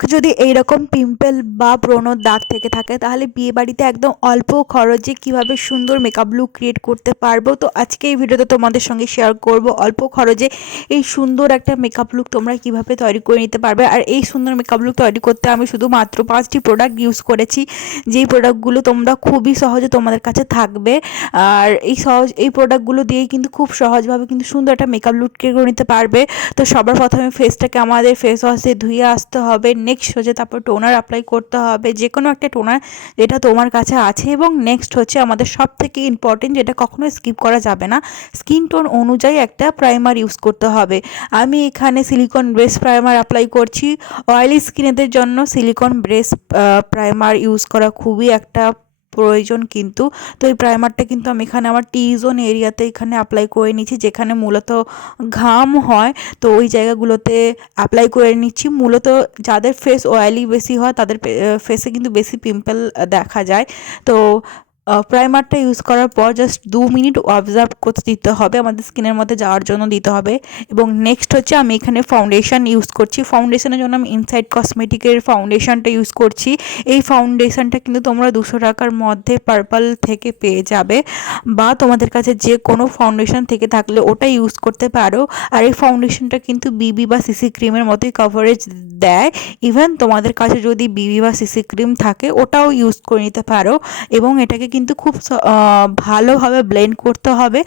মুখে যদি এইরকম পিম্পল বা ব্রণ দাগ থেকে থাকে, তাহলে বিয়ে বাড়িতে একদম অল্প খরচে কীভাবে সুন্দর মেকআপ লুক ক্রিয়েট করতে পারব? তো আজকে এই ভিডিওতে তোমাদের সঙ্গে শেয়ার করব, অল্প খরচে এই সুন্দর একটা মেকআপ লুক তোমরা কীভাবে তৈরি করে নিতে পারবে? আর এই সুন্দর মেকআপ লুক তৈরি করতে আমি শুধু মাত্র পাঁচটি প্রোডাক্ট ইউজ করেছি, যেই প্রোডাক্টগুলো তোমরা খুবই সহজে তোমাদের কাছে থাকবে। আর এই সহজ, এই প্রোডাক্টগুলো দিয়েই কিন্তু খুব সহজভাবে কিন্তু সুন্দর একটা মেকআপ লুক ক্রিয়েট করে নিতে পারবে। তো সবার প্রথমে ফেসটাকে আমাদের ফেস ওয়াশ ধুয়ে আসতে হবে। নেক্সট হচ্ছে তারপর টোনার অ্যাপ্লাই করতে হবে যে কোনো একটা টোনার যেটা তোমার কাছে আছে এবং নেক্সট হচ্ছে আমাদের সব থেকে ইম্পর্টেন্ট যেটা কখনো স্কিপ করা যাবে না স্কিন টোন অনুযায়ী একটা প্রাইমার ইউজ করতে হবে। আমি এখানে সিলিকন ব্রেস প্রাইমার অ্যাপ্লাই করছি অয়েলি স্কিনেদের জন্য সিলিকন ব্রেস প্রাইমার ইউজ করা খুবই একটা প্রয়োজন কিন্তু। তো এই প্রাইমারটা কিন্তু আমি এখানে আমার টি জোন এরিয়াতে এখানে অ্যাপ্লাই করে নিচ্ছি, যেখানে মূলত ঘাম হয়। তো ওই জায়গাগুলোতে অ্যাপ্লাই করে নিচ্ছি। মূলত যাদের ফেস অয়েলি বেশি হয়, তাদের ফেসে কিন্তু বেশি পিম্পল দেখা যায়। তো প্রাইমারটা ইউজ করার পর জাস্ট দু মিনিট অবজার্ভ করতে দিতে হবে, আমাদের স্কিনের মধ্যে যাওয়ার জন্য দিতে হবে। এবং নেক্সট হচ্ছে আমি এখানে ফাউন্ডেশন ইউজ করছি। ফাউন্ডেশনের জন্য আমি ইনসাইড কসমেটিকের ফাউন্ডেশনটা ইউজ করছি। এই ফাউন্ডেশনটা কিন্তু তোমরা দুশো টাকার মধ্যে পার্পল থেকে পেয়ে যাবে বা তোমাদের কাছে যে কোনো ফাউন্ডেশন থেকে থাকলে ওটা ইউজ করতে পারো। আর এই ফাউন্ডেশনটা কিন্তু বিবি বা সিসি ক্রিমের মতোই কভারেজ দেয়। ইভেন তোমাদের কাছে যদি বিবি বা সিসি ক্রিম থাকে, ওটাও ইউজ করে নিতে পারো। এবং এটাকে কিন্তু খুব ভালোভাবে ব্লেন্ড করতে হবে।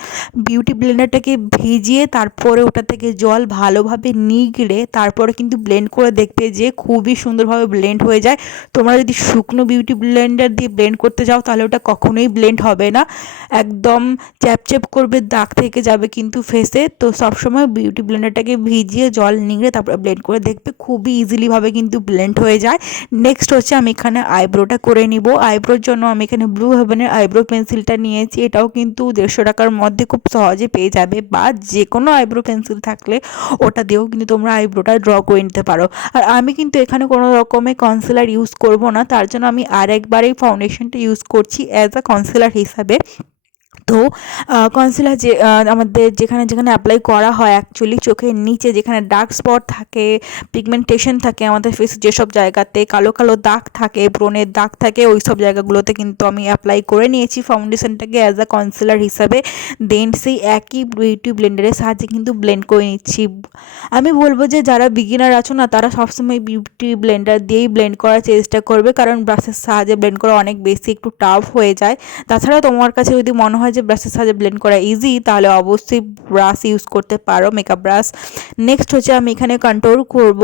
বিউটি ব্লেন্ডারটাকে ভিজিয়ে তারপরে ওটা থেকে জল ভালোভাবে নিগড়ে তারপরে কিন্তু ব্লেন্ড করে দেখবে যে খুবই সুন্দরভাবে ব্লেন্ড হয়ে যায়। তোমরা যদি শুকনো বিউটি ব্লেন্ডার দিয়ে ব্লেন্ড করতে যাও তাহলে ওটা কখনোই ব্লেন্ড হবে না। একদম চ্যাপচ্যাপ করবে, দাগ থেকে যাবে কিন্তু ফেসে তো সবসময় বিউটি ব্লেন্ডারটাকে ভিজিয়ে জল নিংড়ে তারপরে ব্লেন্ড করে দেখবে খুবই ইজিলিভাবে কিন্তু ব্লেন্ড হয়ে যায়। নেক্সট হচ্ছে আমি এখানে আইব্রোটা করে নিব। আইব্রোর জন্য আমি এখানে ব্লু হেভেনের আইব্রো পেন্সিলটা নিয়েছি, এটাও কিন্তু দেড়শো টাকার মধ্যে খুব সহজে পেয়ে যাবে বা যে কোনো আইব্রো পেন্সিল থাকলে ওটা দিয়েও কিন্তু তোমরা আইব্রোটা ড্র করে নিতে পারো। আর আমি কিন্তু এখানে কোনো রকমের কনসিলার ইউজ করব না, তার জন্য আমি আরেকবার এই ফাউন্ডেশনটা ইউজ করছি অ্যাজ আ কনসিলার হিসাবে। তো কনসিলার যে আমাদের যেখানে যেখানে অ্যাপ্লাই করা হয় অ্যাকচুয়ালি চোখের নিচে যেখানে ডার্ক স্পট থাকে পিগমেন্টেশন থাকে আমাদের ফেসে যেসব জায়গাতে কালো কালো দাগ থাকে, ব্রণের দাগ থাকে ওই সব জায়গাগুলোতে কিন্তু আমি অ্যাপ্লাই করে নিয়েছি ফাউন্ডেশনটাকে অ্যাজ আ কনসিলার হিসাবে। দেন সেই একই বিউটি ব্লেন্ডারের সাহায্যে কিন্তু ব্লেন্ড করে নিচ্ছি। আমি বলব যে, যারা বিগিনার আছো না, তারা সবসময় বিউটি ব্লেন্ডার দিয়েই ব্লেন্ড করার চেষ্টা করবে, কারণ ব্রাশের সাহায্যে ব্লেন্ড করা অনেক বেশি একটু টাফ হয়ে যায়। তাছাড়া তোমার কাছে যদি মনে হয় যে ব্রাশের সাহায্যে ব্লেন্ড করা ইজি তাহলে অবশ্যই ব্রাশ ইউজ করতে পারো মেকআপ ব্রাশ নেক্সট হচ্ছে আমি এখানে কন্ট্রোল করব।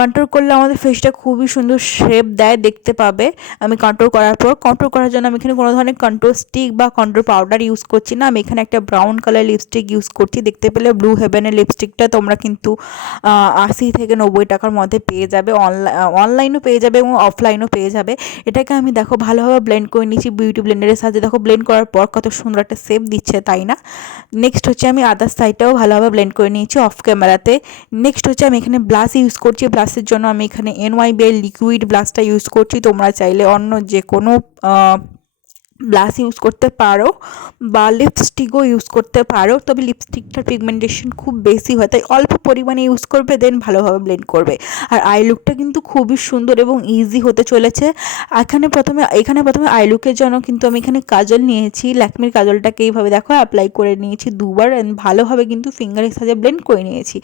কন্ট্রোল করলে আমাদের ফেসটা খুবই সুন্দর শেপ দেয়, দেখতে পাবে। আমি কন্ট্রোল করার পর কন্ট্রোল করার জন্য আমি এখানে কোনো ধরনের কন্ট্রোল স্টিক বা কন্ট্রোল পাউডার ইউজ করছি না। আমি এখানে একটা ব্রাউন কালার লিপস্টিক ইউজ করছি। দেখতে পেলে ব্লু হেভেনের লিপস্টিকটা তোমরা কিন্তু আশি থেকে নব্বই টাকার মধ্যে পেয়ে যাবে। অনলাইন অনলাইনও পেয়ে যাবে এবং অফলাইনও পেয়ে যাবে। এটাকে আমি দেখো ভালোভাবে ব্লেন্ড করে নিচ্ছি বিউটি ব্লেন্ডারের সাহায্যে। দেখো ব্লেন্ড করার পর কত সুন্দর একটা শেপ দিচ্ছে তাই না? নেক্সট হচ্ছে আমি আদার সাইডটাও ভালোভাবে ব্লেন্ড করে নিয়েছি অফ ক্যামেরাতে নেক্সট হচ্ছে আমি এখানে ব্লাশ ইউজ করছি। ব্লাশের জন্য আমি এখানে এনওয়াই বিএল লিকুইড ব্লাশটা ইউজ করছি। তোমরা চাইলে অন্য যে কোনো ব্লাশ ইউজ করতে পারো বা লিপস্টিকও ইউজ করতে পারো। তবে লিপস্টিকটার পিগমেন্টেশন খুব বেশি হয়, তাই অল্প পরিমাণে ইউজ করবে দেন ভালোভাবে ব্লেন্ড করবে। আর আই লুকটা কিন্তু খুবই সুন্দর এবং ইজি হতে চলেছে। এখানে প্রথমে এখানে প্রথমে আই লুকের জন্য কিন্তু আমি এখানে কাজল নিয়েছি, ল্যাকমির কাজলটাকে এইভাবে দেখো অ্যাপ্লাই করে নিয়েছি দুবার অ্যান্ড ভালোভাবে কিন্তু ফিঙ্গারের সাথে ব্লেন্ড করে নিয়েছি।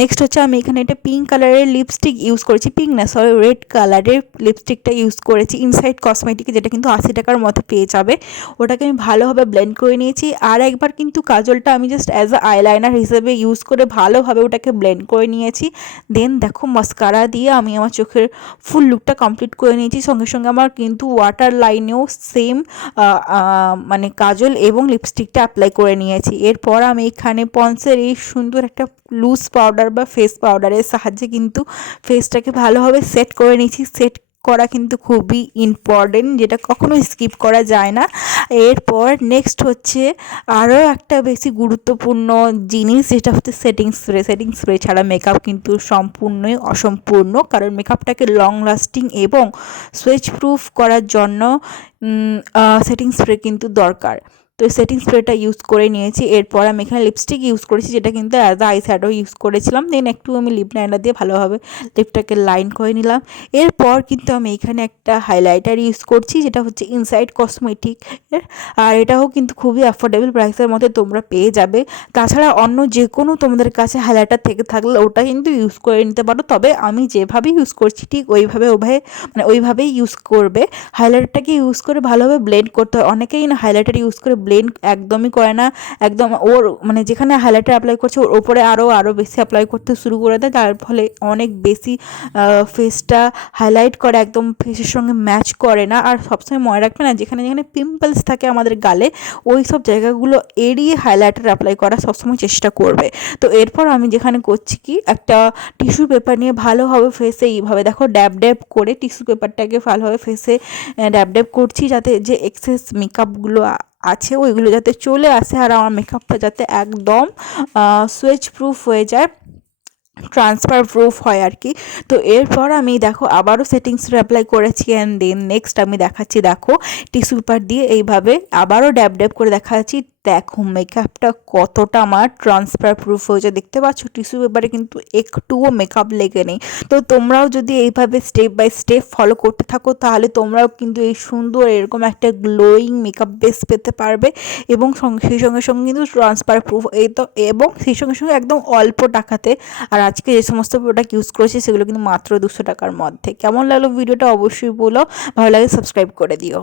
নেক্সট হচ্ছে আমি এখানে একটা পিঙ্ক কালারের লিপস্টিক ইউজ করেছি পিঙ্ক না সরি রেড কালারের লিপস্টিকটা ইউজ করেছি। ইনসাইড কসমেটিক যেটা কিন্তু আশি টাকার মতো পেয়ে যাবে। যাবে। ওটাকে আমি ভালোভাবে ব্লেন্ড করে নিয়েছি। আর একবার কিন্তু কাজলটা আমি জাস্ট অ্যাজ আ আইলাইনার হিসেবে ইউজ করে ভালোভাবে ওটাকে ব্লেন্ড করে নিয়েছি। দেন দেখো মাস্কারা দিয়ে আমি আমার চোখের ফুল লুকটা কমপ্লিট করে নিয়েছি। সঙ্গে সঙ্গে আমার কিন্তু ওয়াটার লাইনেও সেম মানে কাজল এবং লিপস্টিকটা অ্যাপ্লাই করে নিয়েছি। এরপর আমি এখানে পন্সের এই সুন্দর একটা লুজ পাউডার বা ফেস পাউডারের সাহায্যে কিন্তু ফেসটাকে ভালোভাবে সেট করে নিয়েছি। সেট করা কিন্তু খুবই ইম্পর্টেন্ট যেটা কখনো স্কিপ করা যায় না। এরপর নেক্সট হচ্ছে আরও একটা বেশি গুরুত্বপূর্ণ জিনিস, যেটা হচ্ছে সেটিং স্প্রে সেটিং স্প্রে ছাড়া মেকআপ কিন্তু সম্পূর্ণই অসম্পূর্ণ, কারণ মেকআপটাকে লং লাস্টিং এবং সুইচ প্রুফ করার জন্য সেটিং স্প্রে কিন্তু দরকার। তো সেটিং স্প্রেটা ইউজ করে নিয়েছি। এরপর আমি এখানে লিপস্টিক ইউজ করেছি, যেটা কিন্তু অ্যাজ আই শ্যাডো ইউজ করেছিলাম। দেন একটু আমি লিপ লাইনার দিয়ে ভালোভাবে লিপটাকে লাইন করে নিলাম। এরপর কিন্তু আমি এখানে একটা হাইলাইটার ইউজ করছি, যেটা হচ্ছে ইনসাইড কসমেটিক আর এটাও কিন্তু খুবই অ্যাফোর্ডেবল প্রাইসের মধ্যে তোমরা পেয়ে যাবে। তাছাড়া অন্য যে কোনো তোমাদের কাছে হাইলাইটার থেকে থাকলে ওটা কিন্তু ইউজ করে নিতে পারো। তবে আমি যেভাবে ইউজ করছি, ঠিক ওইভাবে ওভাবে মানে ওইভাবেই ইউজ করবে। হাইলাইটারটাকে ইউজ করে ভালোভাবে ব্লেন্ড করতে হয়। অনেকেই না হাইলাইটার ইউজ করে ব্লেন্ড একদমই করে না। একদম ওর মানে যেখানে হাইলাইটার অ্যাপ্লাই করছে, ওর ওপরে আরও আরও বেশি অ্যাপ্লাই করতে শুরু করে দেয়। তার ফলে অনেক বেশি ফেসটা হাইলাইট করে, একদম ফেসের সঙ্গে ম্যাচ করে না। আর সবসময় মনে রাখবে না, যেখানে যেখানে পিম্পলস থাকে আমাদের গালে, ওই সব জায়গাগুলো এড়িয়ে হাইলাইটার অ্যাপ্লাই করার সবসময় চেষ্টা করবে। তো এরপর আমি যেখানে করছি কি, একটা টিস্যু পেপার নিয়ে ভালোভাবে ফেসে এইভাবে দেখো ড্যাব ড্যাব করে টিস্যু পেপারটাকে ভালোভাবে ফেসে ড্যাব ড্যাব করছি যাতে যে এক্সেস মেকআপগুলো আছে, ওইগুলো যাতে চলে আসে আর আমার মেকআপটা যাতে একদম সুইচ প্রুফ হয়ে যায় ট্রান্সফার প্রুফ হয় আর কি। তো এরপর আমি দেখো আবারও সেটিংস অ্যাপ্লাই করেছি অ্যান্ড দেন নেক্সট আমি দেখাচ্ছি, দেখো টিস্যু পেপার দিয়ে এইভাবে আবারও ড্যাব ড্যাব করে দেখাচ্ছি দেখো মেকআপটা কতটা আমার ট্রান্সফার প্রুফ হয়েছে। দেখতে পাচ্ছ টিস্যু পেপারে কিন্তু একটুও মেকআপ লেগে নেই। তো তোমরাও যদি এইভাবে স্টেপ বাই স্টেপ ফলো করতে থাকো, তাহলে তোমরাও কিন্তু এই সুন্দর এরকম একটা গ্লোয়িং মেকআপ বেস পেতে পারবে এবং সেই সঙ্গে সঙ্গে কিন্তু ট্রান্সফার প্রুফ এই তো, এবং সেই সঙ্গে সঙ্গে একদম অল্প টাকাতে। আর আজকে যে সমস্ত প্রোডাক্ট ইউজ করেছি, সেগুলো কিন্তু মাত্র দুশো টাকার মধ্যে। কেমন লাগল ভিডিওটা অবশ্যই বলো। ভালো লাগে সাবস্ক্রাইব করে দিও।